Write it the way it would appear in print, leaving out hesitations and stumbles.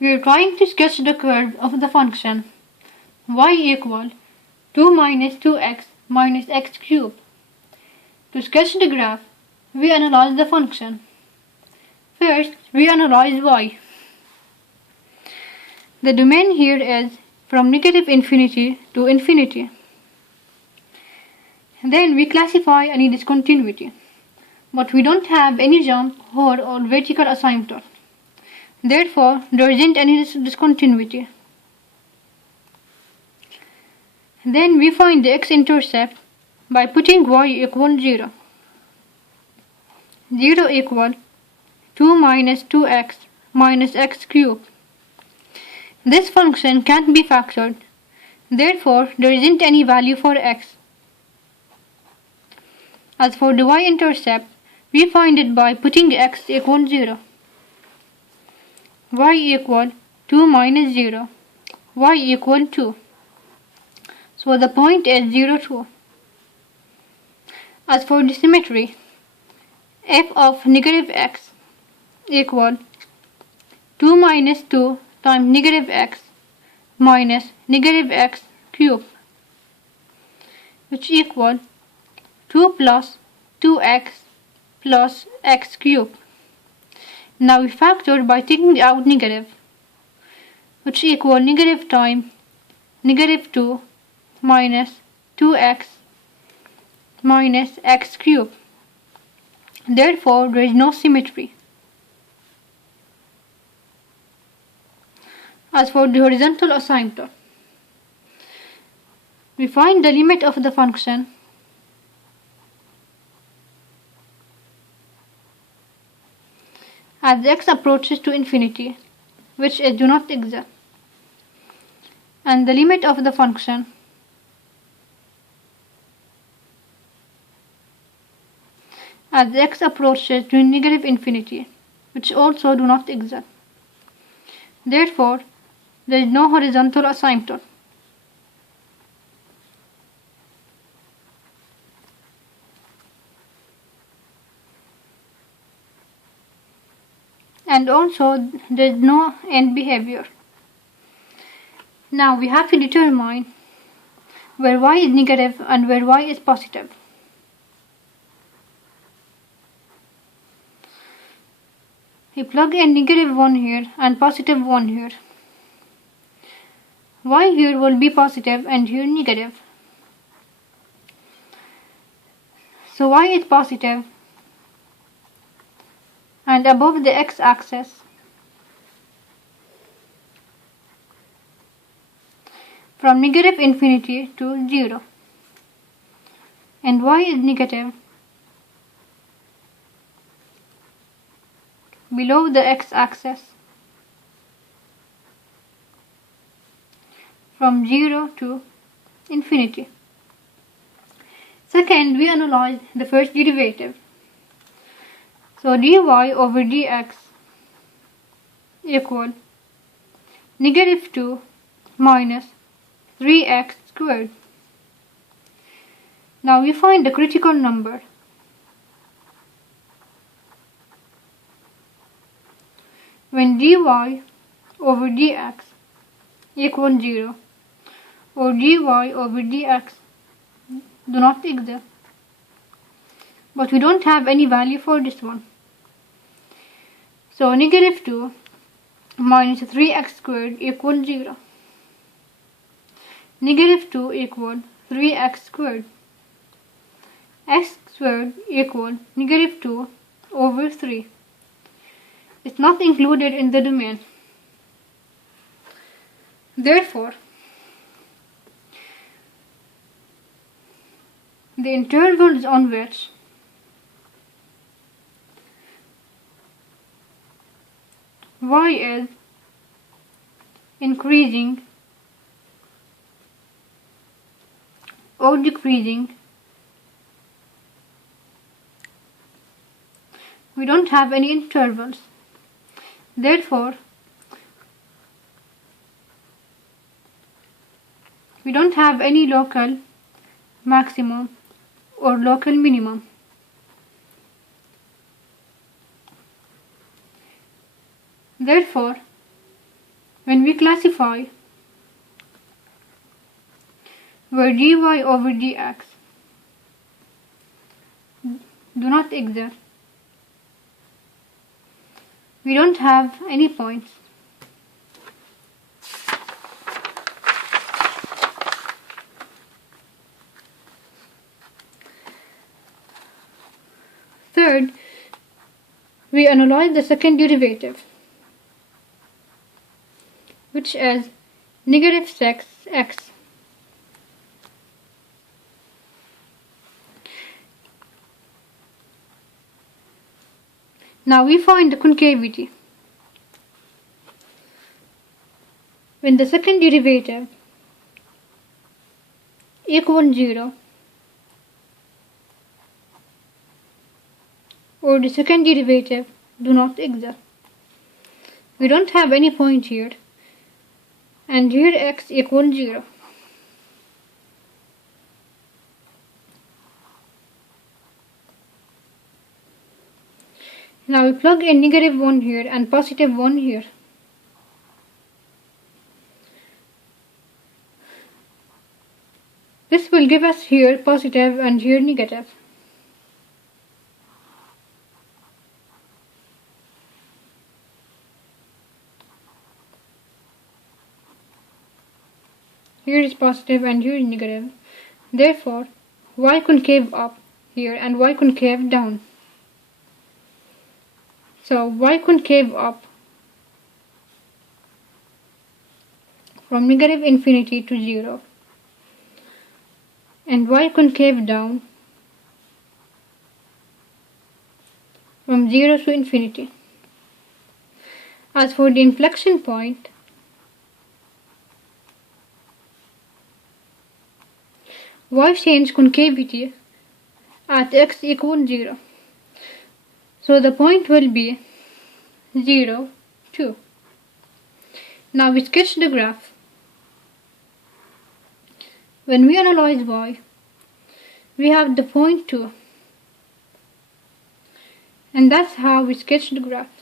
We are trying to sketch the curve of the function y equal 2 minus 2x minus x cubed. To sketch the graph, we analyze the function. First, we analyze y. The domain here is from negative infinity to infinity. Then we classify any discontinuity, but we don't have any jump, hole or vertical asymptote. Therefore, there isn't any discontinuity. Then we find the x-intercept by putting y equal 0. 0 equal 2 minus 2x minus x cubed. This function can't be factored. Therefore, there isn't any value for x. As for the y-intercept, we find it by putting x equal 0. Y equal 2 minus 0. Y equal 2. So the point is 0, 2. As for the symmetry, f of negative x equal 2 minus 2 times negative x minus negative x cubed, which equal 2 plus 2x plus x cubed. Now we factor by taking out negative, which equal negative times negative 2 minus 2x minus x cubed. Therefore, there is no symmetry. As for the horizontal asymptote, we find the limit of the function as x approaches to infinity, which is do not exist, and the limit of the function as x approaches to negative infinity, which also do not exist. Therefore, there is no horizontal asymptote. And also, there is no end behavior. Now we have to determine where y is negative and where y is positive. We plug in negative 1 here and positive 1 here. Y here will be positive and here negative. So y is positive and above the x-axis from negative infinity to 0, and y is negative below the x-axis from 0 to infinity. Second, we analyze the first derivative. So dy over dx equal negative 2 minus 3x squared. Now we find the critical number. When dy over dx equal 0 or dy over dx do not exist. But we don't have any value for this one. So negative 2 minus 3x squared equals 0. Negative 2 equal 3x squared. X squared equal negative 2 over 3. It's not included in the domain. Therefore, the intervals on which y is increasing or decreasing, we don't have any intervals. Therefore, we don't have any local maximum or local minimum. Therefore, when we classify where dy over dx do not exist, we don't have any points. Third, we analyze the second derivative, which is negative 6x. Now we find the concavity. When the second derivative equals 0, or the second derivative do not exist, we don't have any point here, and here x equals 0. Now we plug in negative 1 here and positive 1 here. This will give us here positive and here negative. Here is positive and here is negative. Therefore, y concave up here and y concave down. So y concave up from negative infinity to 0, and y concave down from 0 to infinity. As for the inflection point, y change concavity at x equals 0. So the point will be 0, 2. Now we sketch the graph. When we analyze y, we have the point 2. And that's how we sketch the graph.